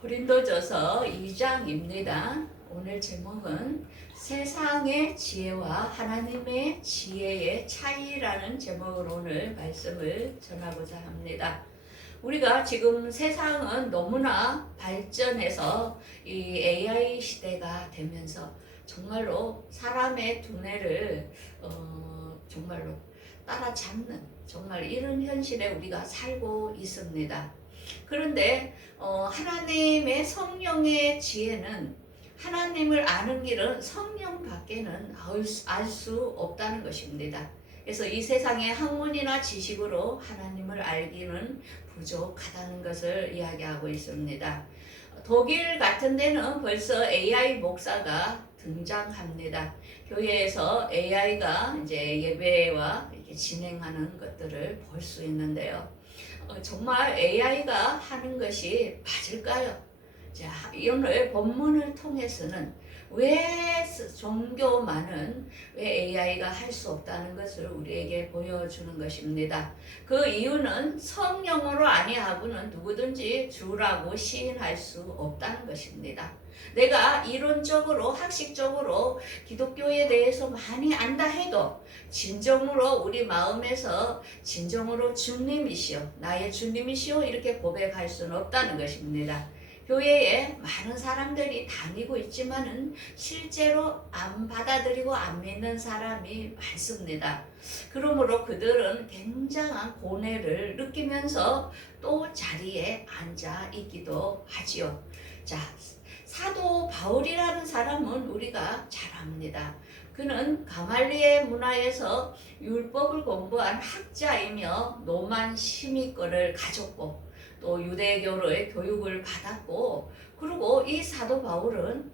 고린도전서 2장입니다. 오늘 제목은 세상의 지혜와 하나님의 지혜의 차이라는 제목으로 오늘 말씀을 전하고자 합니다. 우리가 지금 세상은 너무나 발전해서 이 AI 시대가 되면서 정말로 사람의 두뇌를 정말로 따라잡는 정말 이런 현실에 우리가 살고 있습니다. 그런데 하나님의 성령의 지혜는 하나님을 아는 길은 성령 밖에는 알 수 없다는 것입니다. 그래서 이 세상의 학문이나 지식으로 하나님을 알기는 부족하다는 것을 이야기하고 있습니다. 독일 같은 데는 벌써 AI 목사가 등장합니다. 교회에서 AI가 이제 예배와 이렇게 진행하는 것들을 볼 수 있는데요. 정말 AI가 하는 것이 맞을까요? 자, 오늘 본문을 통해서는 왜 종교만은 왜 AI가 할 수 없다는 것을 우리에게 보여주는 것입니다. 그 이유는 성령으로 아니하고는 누구든지 주라고 시인할 수 없다는 것입니다. 내가 이론적으로 학식적으로 기독교에 대해서 많이 안다 해도 진정으로 우리 마음에서 진정으로 주님이시여 나의 주님이시여 이렇게 고백할 수는 없다는 것입니다. 교회에 많은 사람들이 다니고 있지만은 실제로 안 받아들이고 안 믿는 사람이 많습니다. 그러므로 그들은 굉장한 고뇌를 느끼면서 또 자리에 앉아 있기도 하지요. 자, 사도 바울이라는 사람은 우리가 잘 압니다. 그는 가말리엘 문화에서 율법을 공부한 학자이며 노만 시미권을 가졌고 또 유대교의 교육을 받았고, 그리고 이 사도 바울은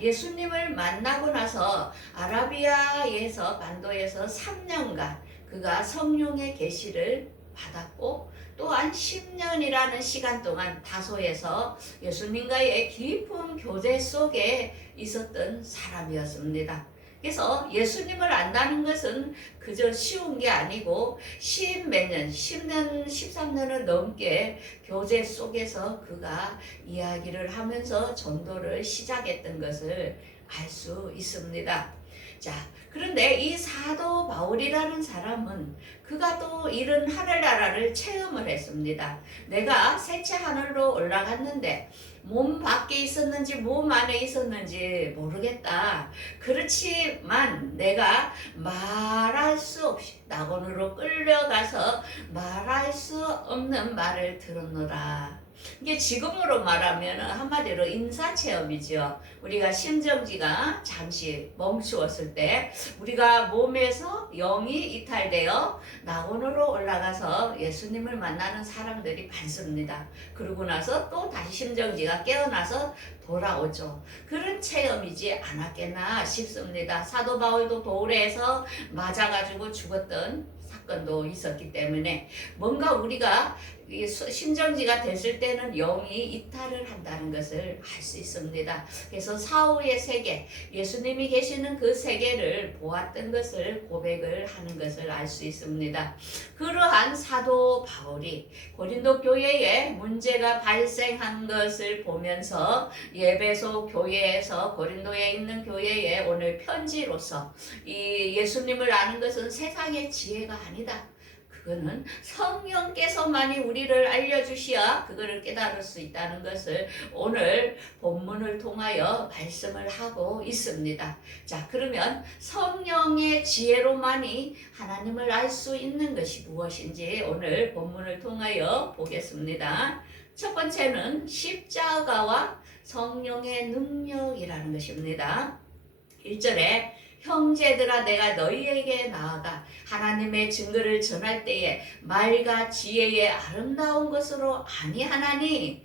예수님을 만나고 나서 아라비아에서 반도에서 3년간 그가 성령의 계시를 받았고 또한 10년이라는 시간 동안 다소에서 예수님과의 깊은 교제 속에 있었던 사람이었습니다. 그래서 예수님을 안다는 것은 그저 쉬운 게 아니고 10년, 13년을 넘게 교제 속에서 그가 이야기를 하면서 전도를 시작했던 것을 알 수 있습니다. 자, 그런데 이 사도 바울이라는 사람은 그가 또 이런 하늘나라를 체험을 했습니다. 내가 셋째 하늘로 올라갔는데 몸 밖에 있었는지 몸 안에 있었는지 모르겠다. 그렇지만 내가 말할 수 없이 낙원으로 끌려가서 말할 수 없는 말을 들었노라. 이게 지금으로 말하면 한마디로 인사체험이죠. 우리가 심정지가 잠시 멈추었을 때 우리가 몸에서 영이 이탈되어 낙원으로 올라가서 예수님을 만나는 사람들이 많습니다. 그러고 나서 또 다시 심정지가 깨어나서 돌아오죠. 그런 체험이지 않았겠나 싶습니다. 사도 바울도 돌에서 맞아가지고 죽었던 사건도 있었기 때문에 뭔가 우리가 심정지가 됐을 때는 영이 이탈을 한다는 것을 알 수 있습니다. 그래서 사후의 세계, 예수님이 계시는 그 세계를 보았던 것을 고백을 하는 것을 알 수 있습니다. 그러한 사도 바울이 고린도 교회에 문제가 발생한 것을 보면서 예배소 교회에서 고린도에 있는 교회에 오늘 편지로서 이 예수님을 아는 것은 세상의 지혜가 아니다. 그거는 성령께서만이 우리를 알려주셔야 그거를 깨달을 수 있다는 것을 오늘 본문을 통하여 말씀을 하고 있습니다. 자, 그러면 성령의 지혜로만이 하나님을 알 수 있는 것이 무엇인지 오늘 본문을 통하여 보겠습니다. 첫 번째는 십자가와 성령의 능력이라는 것입니다. 1절에 형제들아 내가 너희에게 나아가 하나님의 증거를 전할 때에 말과 지혜의 아름다운 것으로 아니하나니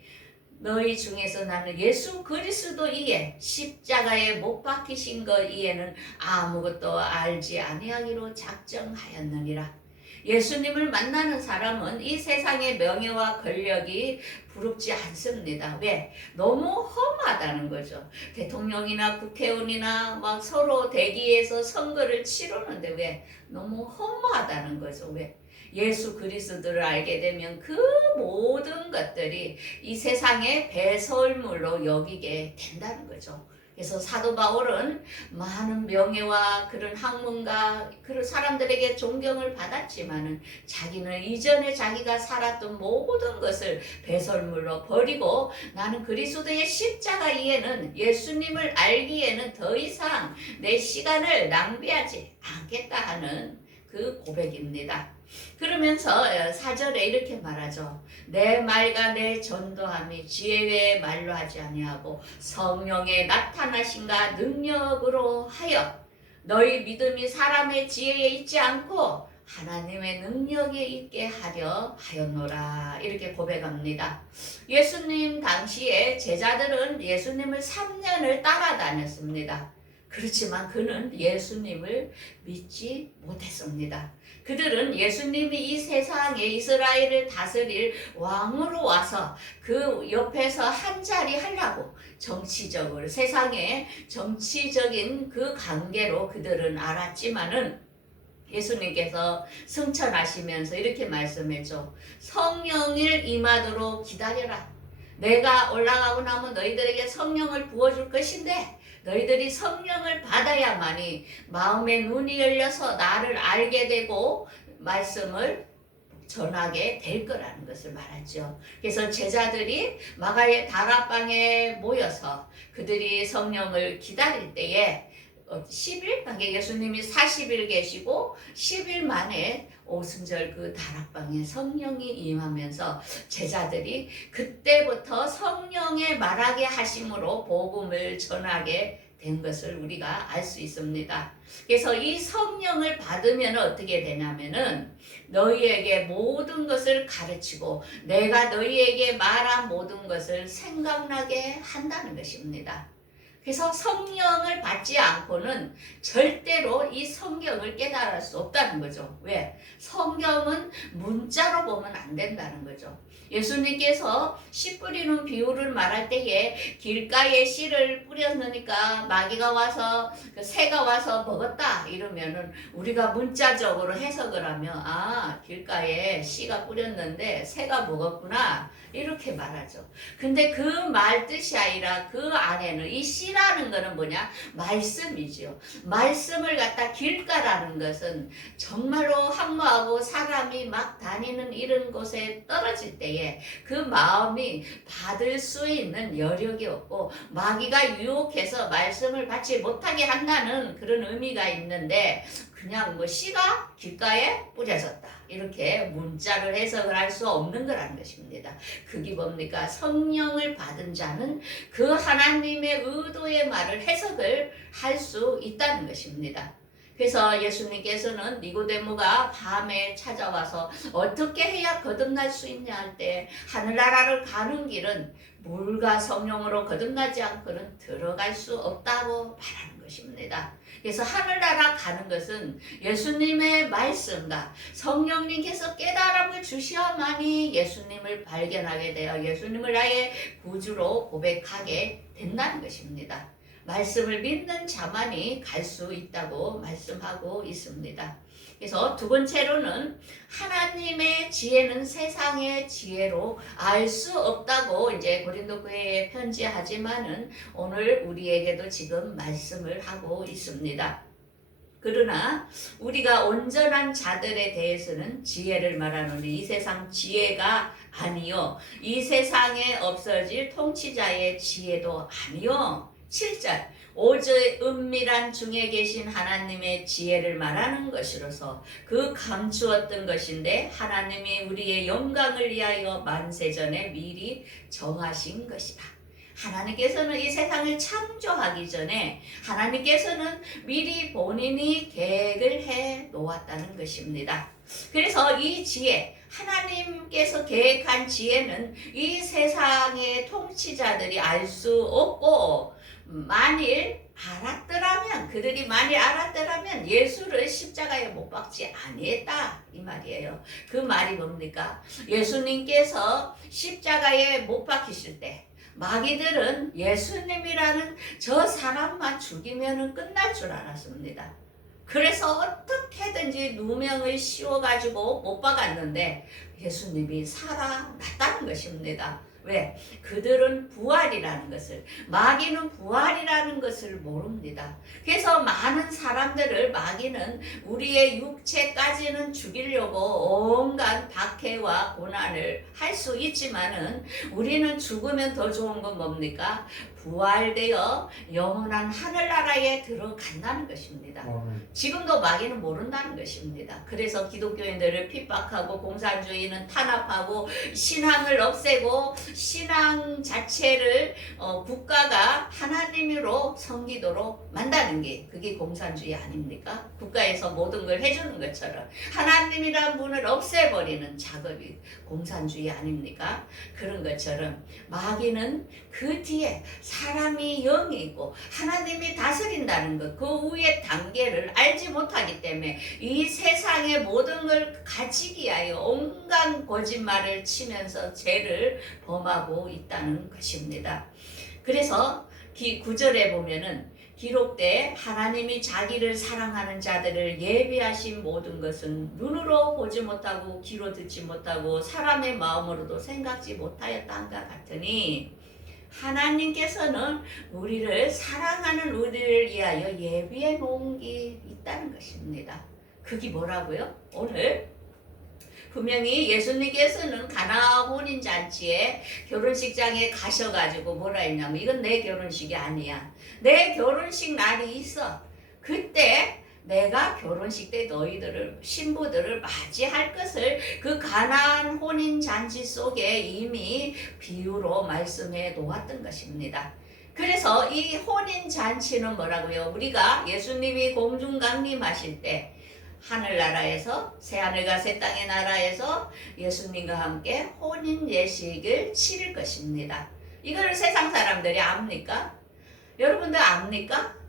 너희 중에서 나는 예수 그리스도 이에 십자가에 못 박히신 것 이에는 아무것도 알지 아니하기로 작정하였느니라. 예수님을 만나는 사람은 이 세상의 명예와 권력이 부럽지 않습니다. 왜? 너무 험하다는 거죠. 대통령이나 국회의원이나 막 서로 대기해서 선거를 치르는데 왜? 너무 험하다는 거죠. 왜? 예수 그리스도를 알게 되면 그 모든 것들이 이 세상의 배설물로 여기게 된다는 거죠. 그래서 사도 바울은 많은 명예와 그런 학문가 그런 사람들에게 존경을 받았지만은 자기는 이전에 자기가 살았던 모든 것을 배설물로 버리고 나는 그리스도의 십자가 이에는 예수님을 알기에는 더 이상 내 시간을 낭비하지 않겠다 하는 그 고백입니다. 그러면서 4절에 이렇게 말하죠. 내 말과 내 전도함이 지혜의 말로 하지 아니하고 성령의 나타나심과 능력으로 하여 너희 믿음이 사람의 지혜에 있지 않고 하나님의 능력에 있게 하려 하였노라. 이렇게 고백합니다. 예수님 당시에 제자들은 예수님을 3년을 따라다녔습니다. 그렇지만 그는 예수님을 믿지 못했습니다. 그들은 예수님이 이 세상에 이스라엘을 다스릴 왕으로 와서 그 옆에서 한자리 하려고 정치적으로 세상의 정치적인 그 관계로 그들은 알았지만은 예수님께서 승천하시면서 이렇게 말씀해줘. 성령을 임하도록 기다려라. 내가 올라가고 나면 너희들에게 성령을 부어줄 것인데 너희들이 성령을 받아야만이 마음의 눈이 열려서 나를 알게 되고 말씀을 전하게 될 거라는 것을 말하죠. 그래서 제자들이 마가의 다락방에 모여서 그들이 성령을 기다릴 때에 10일? 예수님이 40일 계시고 10일 만에 오순절 그 다락방에 성령이 임하면서 제자들이 그때부터 성령의 말하게 하심으로 복음을 전하게 된 것을 우리가 알 수 있습니다. 그래서 이 성령을 받으면 어떻게 되냐면은 너희에게 모든 것을 가르치고 내가 너희에게 말한 모든 것을 생각나게 한다는 것입니다. 그래서 성령을 받지 않고는 절대로 이 성경을 깨달을 수 없다는 거죠. 왜? 성경은 문자로 보면 안 된다는 거죠. 예수님께서 씨 뿌리는 비유를 말할 때에 길가에 씨를 뿌렸으니까 마귀가 와서 새가 와서 먹었다 이러면은 우리가 문자적으로 해석을 하면 길가에 씨가 뿌렸는데 새가 먹었구나 이렇게 말하죠. 근데 그 말 뜻이 아니라 그 안에는 이 씨라는 거는 뭐냐? 말씀이죠. 말씀을 갖다 길가라는 것은 정말로 항모하고 사람이 막 다니는 이런 곳에 떨어질 때에 그 마음이 받을 수 있는 여력이 없고 마귀가 유혹해서 말씀을 받지 못하게 한다는 그런 의미가 있는데 그냥 씨가 길가에 뿌려졌다. 이렇게 문자를 해석을 할 수 없는 거라는 것입니다. 그게 뭡니까? 성령을 받은 자는 그 하나님의 의도의 말을 해석을 할 수 있다는 것입니다. 그래서 예수님께서는 니고데모가 밤에 찾아와서 어떻게 해야 거듭날 수 있냐 할 때 하늘나라를 가는 길은 물과 성령으로 거듭나지 않고는 들어갈 수 없다고 말하는 것입니다. 그래서 하늘나라 가는 것은 예수님의 말씀과 성령님께서 깨달음을 주셔야만이 예수님을 발견하게 되어 예수님을 나의 구주로 고백하게 된다는 것입니다. 말씀을 믿는 자만이 갈 수 있다고 말씀하고 있습니다. 그래서 두 번째로는 하나님의 지혜는 세상의 지혜로 알 수 없다고 이제 고린도 교회에 편지하지만은 오늘 우리에게도 지금 말씀을 하고 있습니다. 그러나 우리가 온전한 자들에 대해서는 지혜를 말하노니 이 세상 지혜가 아니요 이 세상에 없어질 통치자의 지혜도 아니요 7절 오직 은밀한 중에 계신 하나님의 지혜를 말하는 것이로서 그 감추었던 것인데 하나님이 우리의 영광을 위하여 만세전에 미리 정하신 것이다. 하나님께서는 이 세상을 창조하기 전에 하나님께서는 미리 본인이 계획을 해 놓았다는 것입니다. 그래서 이 지혜, 하나님께서 계획한 지혜는 이 세상의 통치자들이 알 수 없고 그들이 만일 알았더라면 예수를 십자가에 못 박지 아니했다 이 말이에요. 그 말이 뭡니까? 예수님께서 십자가에 못 박히실 때 마귀들은 예수님이라는 저 사람만 죽이면 끝날 줄 알았습니다. 그래서 어떻게든지 누명을 씌워가지고 못 박았는데 예수님이 살아났다는 것입니다. 왜? 그들은 부활이라는 것을, 마귀는 부활이라는 것을 모릅니다. 그래서 많은 사람들을 마귀는 우리의 육체까지는 죽이려고 온갖 박해와 고난을 할 수 있지만은 우리는 죽으면 더 좋은 건 뭡니까? 부활되어 영원한 하늘나라에 들어간다는 것입니다. 지금도 마귀는 모른다는 것입니다. 그래서 기독교인들을 핍박하고 공산주의는 탄압하고 신앙을 없애고 신앙 자체를 국가가 하나님으로 섬기도록 만드는 게 그게 공산주의 아닙니까? 국가에서 모든 걸 해주는 것처럼 하나님이란 분을 없애버리는 작업이 공산주의 아닙니까? 그런 것처럼 마귀는 그 뒤에 사람이 영이 있고 하나님이 다스린다는 것, 그 위의 단계를 알지 못하기 때문에 이 세상의 모든 걸 가지기 위하여 온갖 거짓말을 치면서 죄를 범하고 있다는 것입니다. 그래서 9절에 보면은 기록돼 하나님이 자기를 사랑하는 자들을 예비하신 모든 것은 눈으로 보지 못하고 귀로 듣지 못하고 사람의 마음으로도 생각지 못하였다는가 같으니 하나님께서는 우리를 사랑하는 우리를 위하여 예비해 놓은 게 있다는 것입니다. 그게 뭐라고요? 오늘 분명히 예수님께서는 가나 혼인잔치에 결혼식장에 가셔가지고 뭐라 했냐면 이건 내 결혼식이 아니야. 내 결혼식 날이 있어. 그때 내가 결혼식 때 너희들을 신부들을 맞이할 것을 그 가나안 혼인잔치 속에 이미 비유로 말씀해 놓았던 것입니다. 그래서 이 혼인잔치는 뭐라고요? 우리가 예수님이 공중강림하실 때 하늘나라에서 새하늘과 새 땅의 나라에서 예수님과 함께 혼인 예식을 치를 것입니다. 이거를 세상 사람들이 압니까? 여러분들 압니까?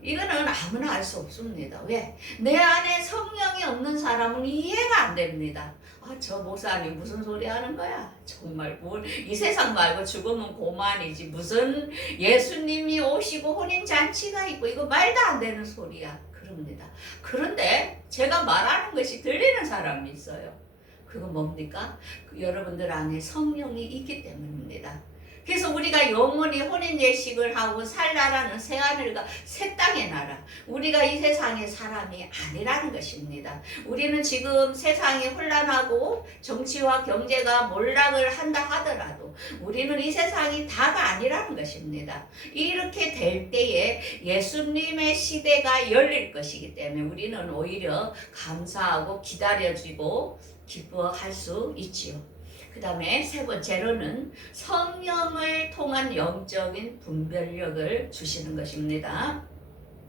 이거는 아무나 알 수 없습니다. 왜? 내 안에 성령이 없는 사람은 이해가 안 됩니다. 저 목사님 무슨 소리 하는 거야? 정말 이 세상 말고 죽으면 고만이지 무슨 예수님이 오시고 혼인잔치가 있고 이거 말도 안 되는 소리야. 그럽니다. 그런데 제가 말하는 것이 들리는 사람이 있어요. 그건 뭡니까? 여러분들 안에 성령이 있기 때문입니다. 그래서 우리가 영원히 혼인 예식을 하고 살 나라는 새하늘과 새 땅의 나라. 우리가 이 세상의 사람이 아니라는 것입니다. 우리는 지금 세상이 혼란하고 정치와 경제가 몰락을 한다 하더라도 우리는 이 세상이 다가 아니라는 것입니다. 이렇게 될 때에 예수님의 시대가 열릴 것이기 때문에 우리는 오히려 감사하고 기다려지고 기뻐할 수 있지요. 그 다음에 세 번째로는 성령을 통한 영적인 분별력을 주시는 것입니다.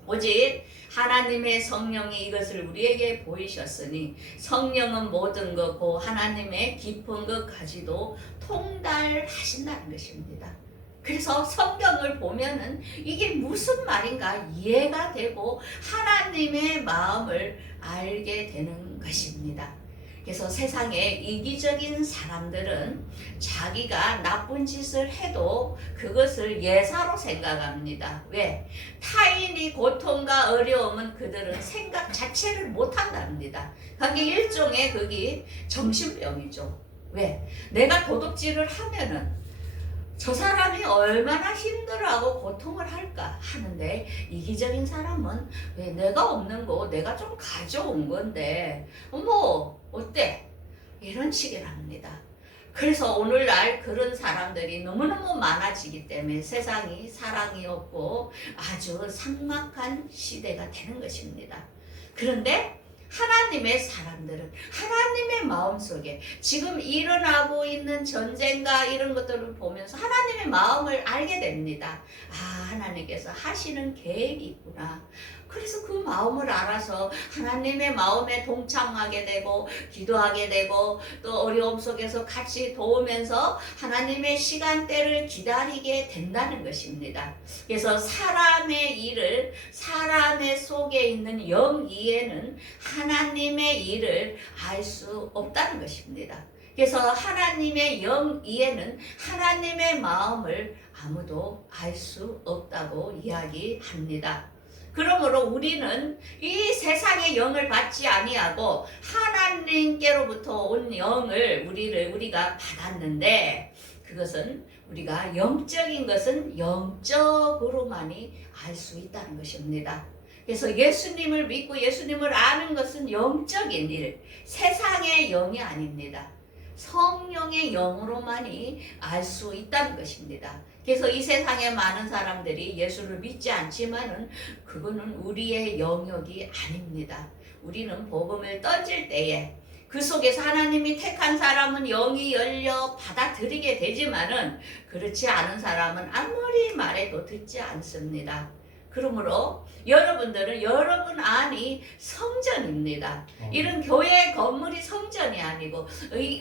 오직 하나님의 성령이 이것을 우리에게 보이셨으니 성령은 모든 것고 하나님의 깊은 것까지도 통달하신다는 것입니다. 그래서 성경을 보면은 이게 무슨 말인가 이해가 되고 하나님의 마음을 알게 되는 것입니다. 그래서 세상에 이기적인 사람들은 자기가 나쁜 짓을 해도 그것을 예사로 생각합니다. 왜? 타인이 고통과 어려움은 그들은 생각 자체를 못한답니다. 그게 일종의 그게 정신병이죠. 왜? 내가 도둑질을 하면은 저 사람이 얼마나 힘들어하고 고통을 할까 하는데 이기적인 사람은 왜 내가 없는 거 내가 좀 가져온 건데 뭐 어때? 이런 식이랍니다. 그래서 오늘날 그런 사람들이 너무너무 많아지기 때문에 세상이 사랑이 없고 아주 삭막한 시대가 되는 것입니다. 그런데 하나님의 사람들은 하나님의 마음속에 지금 일어나고 있는 전쟁과 이런 것들을 보면서 하나님의 마음을 알게 됩니다. 하나님께서 하시는 계획이 있구나. 그래서 그 마음을 알아서 하나님의 마음에 동참하게 되고 기도하게 되고 또 어려움 속에서 같이 도우면서 하나님의 시간대를 기다리게 된다는 것입니다. 그래서 사람의 일을 사람의 속에 있는 영 이해는 하나님의 일을 알 수 없다는 것입니다. 그래서 하나님의 영 이해는 하나님의 마음을 아무도 알 수 없다고 이야기합니다. 그러므로 우리는 이 세상의 영을 받지 아니하고 하나님께로부터 온 영을 우리가 받았는데, 그것은 우리가 영적인 것은 영적으로만이 알 수 있다는 것입니다. 그래서 예수님을 믿고 예수님을 아는 것은 영적인 일, 세상의 영이 아닙니다. 성령의 영으로만이 알 수 있다는 것입니다. 그래서 이 세상에 많은 사람들이 예수를 믿지 않지만은 그거는 우리의 영역이 아닙니다. 우리는 복음을 던질 때에 그 속에서 하나님이 택한 사람은 영이 열려 받아들이게 되지만은 그렇지 않은 사람은 아무리 말해도 듣지 않습니다. 그러므로 여러분들은 여러분 안이 성전입니다. 이런 교회 건물이 성전이 아니고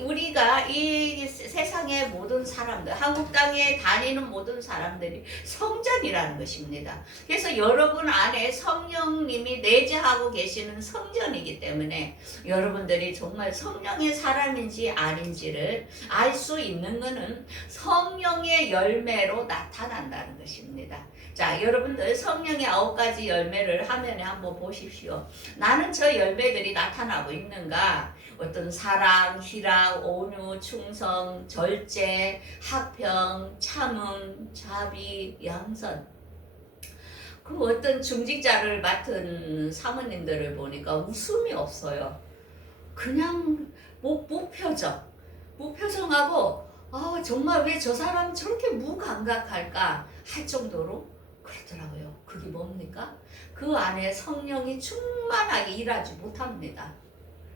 우리가 이 세상의 모든 사람들, 한국 땅에 다니는 모든 사람들이 성전이라는 것입니다. 그래서 여러분 안에 성령님이 내재하고 계시는 성전이기 때문에 여러분들이 정말 성령의 사람인지 아닌지를 알 수 있는 것은 성령의 열매로 나타난다는 것입니다. 자, 여러분들 성령의 9가지 열매를 화면에 한번 보십시오. 나는 저 열매들이 나타나고 있는가? 어떤 사랑, 희락, 온유, 충성, 절제, 화평, 참음, 자비, 양선. 그 어떤 중직자를 맡은 사모님들을 보니까 웃음이 없어요. 그냥 무표정하고 정말 왜 저 사람 저렇게 무감각할까 할 정도로 그렇더라고요. 그게 뭡니까? 그 안에 성령이 충만하게 일하지 못합니다.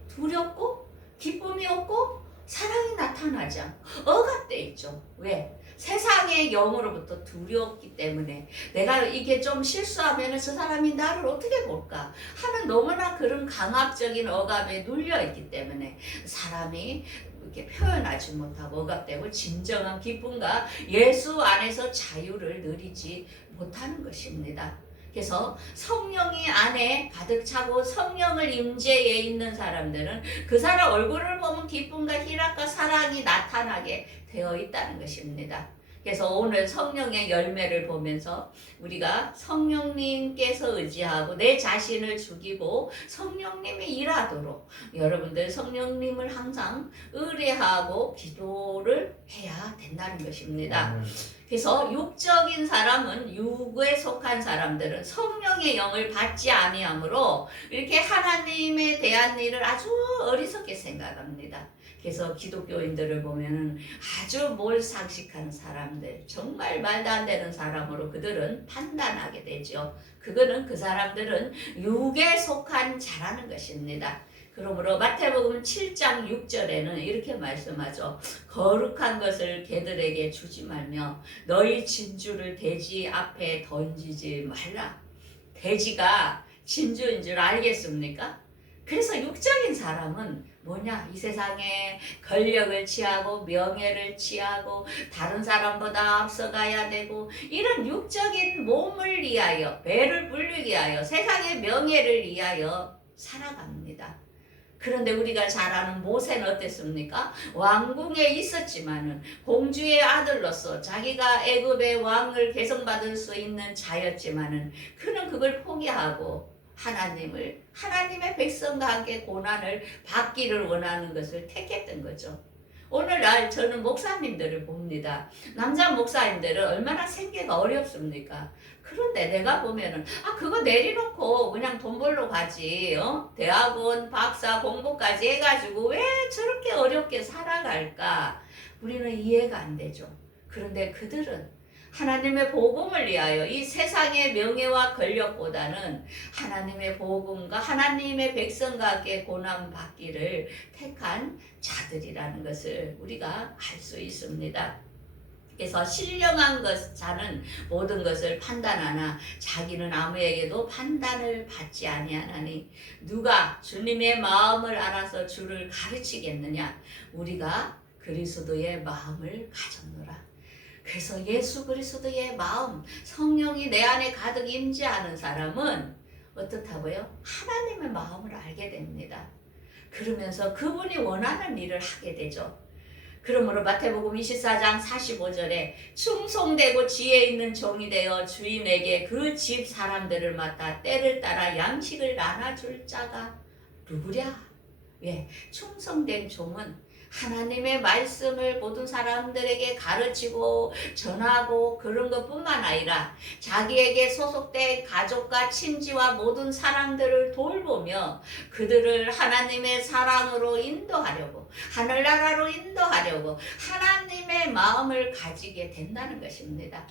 두렵고 기쁨이 없고 사랑이 나타나지 않고 억압돼 있죠. 왜? 세상의 영으로부터 두렵기 때문에 내가 이게 좀 실수하면 저 사람이 나를 어떻게 볼까 하는 너무나 그런 강압적인 억압에 눌려 있기 때문에 사람이 이렇게 표현하지 못하고 억압되고 진정한 기쁨과 예수 안에서 자유를 누리지 못하는 것입니다. 그래서 성령이 안에 가득 차고 성령을 임재해 있는 사람들은 그 사람 얼굴을 보면 기쁨과 희락과 사랑이 나타나게 되어 있다는 것입니다. 그래서 오늘 성령의 열매를 보면서 우리가 성령님께서 의지하고 내 자신을 죽이고 성령님이 일하도록 여러분들 성령님을 항상 의뢰하고 기도를 해야 된다는 것입니다. 그래서 육적인 사람은 육에 속한 사람들은 성령의 영을 받지 아니하므로 이렇게 하나님에 대한 일을 아주 어리석게 생각합니다. 그래서 기독교인들을 보면은 아주 몰상식한 사람들, 정말 말도 안 되는 사람으로 그들은 판단하게 되죠. 그거는 그 사람들은 육에 속한 자라는 것입니다. 그러므로 마태복음 7장 6절에는 이렇게 말씀하죠. 거룩한 것을 개들에게 주지 말며 너희 진주를 돼지 앞에 던지지 말라. 돼지가 진주인 줄 알겠습니까? 그래서 육적인 사람은 뭐냐? 이 세상에 권력을 취하고 명예를 취하고 다른 사람보다 앞서가야 되고 이런 육적인 몸을 위하여 배를 불리기 위하여 세상의 명예를 위하여 살아갑니다. 그런데 우리가 잘 아는 모세는 어땠습니까? 왕궁에 있었지만은 공주의 아들로서 자기가 애굽의 왕을 계승받을 수 있는 자였지만은 그는 그걸 포기하고 하나님의 백성과 함께 고난을 받기를 원하는 것을 택했던 거죠. 오늘날 저는 목사님들을 봅니다. 남자 목사님들은 얼마나 생계가 어렵습니까? 그런데 내가 보면은 그거 내려놓고 그냥 돈 벌러 가지. 대학원 박사 공부까지 해가지고 왜 저렇게 어렵게 살아갈까? 우리는 이해가 안 되죠. 그런데 그들은 하나님의 복음을 위하여 이 세상의 명예와 권력보다는 하나님의 복음과 하나님의 백성과 함께 고난받기를 택한 자들이라는 것을 우리가 알 수 있습니다. 그래서 신령한 자는 모든 것을 판단하나 자기는 아무에게도 판단을 받지 아니하나니 누가 주님의 마음을 알아서 주를 가르치겠느냐? 우리가 그리스도의 마음을 가졌노라. 그래서 예수 그리스도의 마음, 성령이 내 안에 가득 임재하는 사람은 어떻다고요? 하나님의 마음을 알게 됩니다. 그러면서 그분이 원하는 일을 하게 되죠. 그러므로 마태복음 24장 45절에 충성되고 지혜 있는 종이 되어 주인에게 그 집 사람들을 맡아 때를 따라 양식을 나눠줄 자가 누구랴? 예, 충성된 종은 하나님의 말씀을 모든 사람들에게 가르치고 전하고 그런 것뿐만 아니라 자기에게 소속된 가족과 친지와 모든 사람들을 돌보며 그들을 하나님의 사랑으로 인도하려고 하늘나라로 인도하려고 하나님의 마음을 가지게 된다는 것입니다.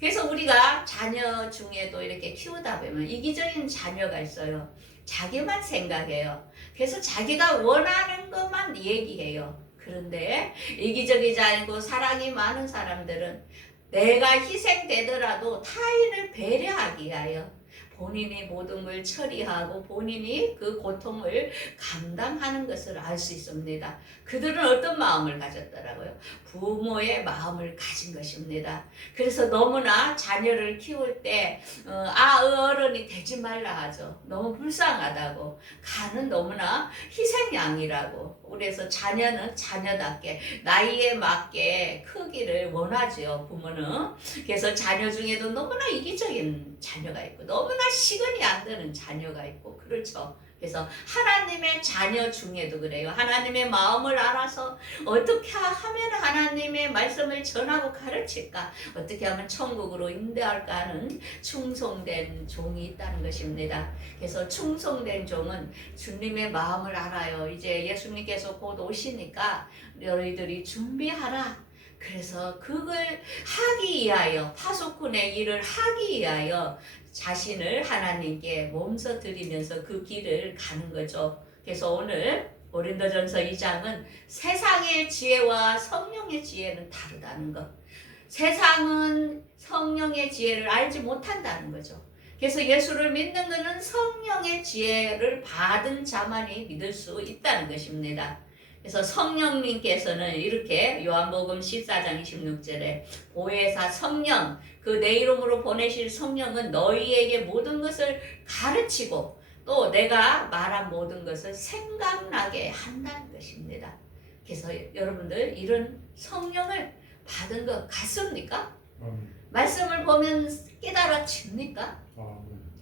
그래서 우리가 자녀 중에도 이렇게 키우다 보면 이기적인 자녀가 있어요. 자기만 생각해요. 그래서 자기가 원하는 것만 얘기해요. 그런데 이기적이지 않고 사랑이 많은 사람들은 내가 희생되더라도 타인을 배려하기 위하여 본인이 모든 걸 처리하고 본인이 그 고통을 감당하는 것을 알 수 있습니다. 그들은 어떤 마음을 가졌더라고요? 부모의 마음을 가진 것입니다. 그래서 너무나 자녀를 키울 때 어른이 되지 말라 하죠. 너무 불쌍하다고. 간은 너무나 희생양이라고. 그래서 자녀는 자녀답게 나이에 맞게 크기를 원하죠. 부모는. 그래서 자녀 중에도 너무나 이기적인 자녀가 있고 너무나 시간이 안 되는 자녀가 있고 그렇죠. 그래서 하나님의 자녀 중에도 그래요. 하나님의 마음을 알아서 어떻게 하면 하나님의 말씀을 전하고 가르칠까, 어떻게 하면 천국으로 인도할까 하는 충성된 종이 있다는 것입니다. 그래서 충성된 종은 주님의 마음을 알아요. 이제 예수님께서 곧 오시니까 너희들이 준비하라. 그래서 그걸 하기 위하여 파수꾼의 일을 하기 위하여 자신을 하나님께 몸소 드리면서 그 길을 가는 거죠. 그래서 오늘 고린도전서 2장은 세상의 지혜와 성령의 지혜는 다르다는 것. 세상은 성령의 지혜를 알지 못한다는 거죠. 그래서 예수를 믿는 것은 성령의 지혜를 받은 자만이 믿을 수 있다는 것입니다. 그래서 성령님께서는 이렇게 요한복음 14장 26절에 보혜사 성령, 그 내 이름으로 보내실 성령은 너희에게 모든 것을 가르치고 또 내가 말한 모든 것을 생각나게 한다는 것입니다. 그래서 여러분들 이런 성령을 받은 것 같습니까? 말씀을 보면 깨달아집니까?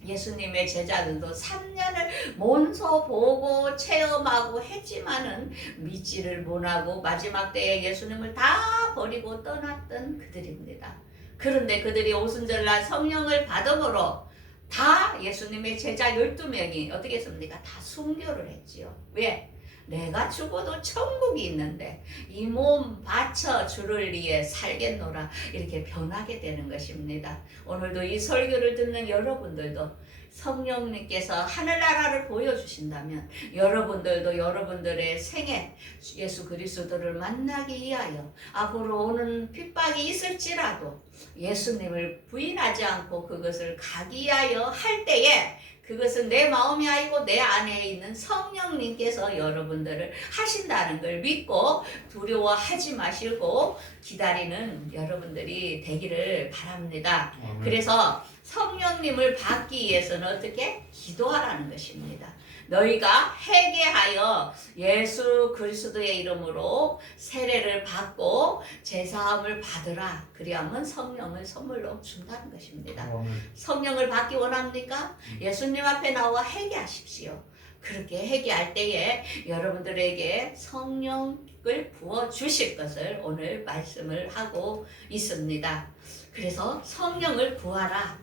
예수님의 제자들도 3년을 몸소 보고 체험하고 했지만은 믿지를 못하고 마지막 때에 예수님을 다 버리고 떠났던 그들입니다. 그런데 그들이 오순절날 성령을 받음으로 다 예수님의 제자 12명이 어떻게 했습니까? 다 순교를 했지요. 왜? 내가 죽어도 천국이 있는데 이 몸 바쳐 주를 위해 살겠노라 이렇게 변하게 되는 것입니다. 오늘도 이 설교를 듣는 여러분들도 성령님께서 하늘나라를 보여주신다면 여러분들도 여러분들의 생에 예수 그리스도를 만나기 위하여 앞으로 오는 핍박이 있을지라도 예수님을 부인하지 않고 그것을 가기 위하여 할 때에 그것은 내 마음이 아니고 내 안에 있는 성령님께서 여러분들을 하신다는 걸 믿고 두려워하지 마시고 기다리는 여러분들이 되기를 바랍니다. 그래서 성령님을 받기 위해서는 어떻게? 기도하라는 것입니다. 너희가 회개하여 예수 그리스도의 이름으로 세례를 받고 제사함을 받으라. 그리하면 성령을 선물로 준다는 것입니다. 성령을 받기 원합니까? 예수님 앞에 나와 회개하십시오. 그렇게 회개할 때에 여러분들에게 성령을 부어 주실 것을 오늘 말씀을 하고 있습니다. 그래서 성령을 구하라.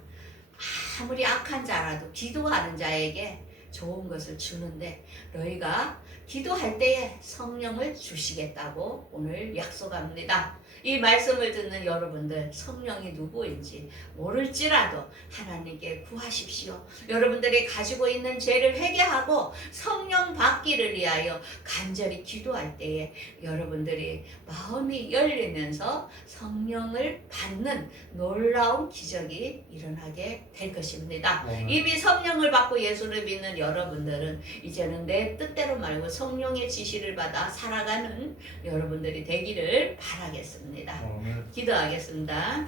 아무리 악한 자라도 기도하는 자에게 좋은 것을 주는데 너희가 기도할 때에 성령을 주시겠다고 오늘 약속합니다. 이 말씀을 듣는 여러분들 성령이 누구인지 모를지라도 하나님께 구하십시오. 여러분들이 가지고 있는 죄를 회개하고 성령 받기를 위하여 간절히 기도할 때에 여러분들이 마음이 열리면서 성령을 받는 놀라운 기적이 일어나게 될 것입니다. 이미 성령을 받고 예수를 믿는 여러분들은 이제는 내 뜻대로 말고 성령의 지시를 받아 살아가는 여러분들이 되기를 바라겠습니다. 기도하겠습니다.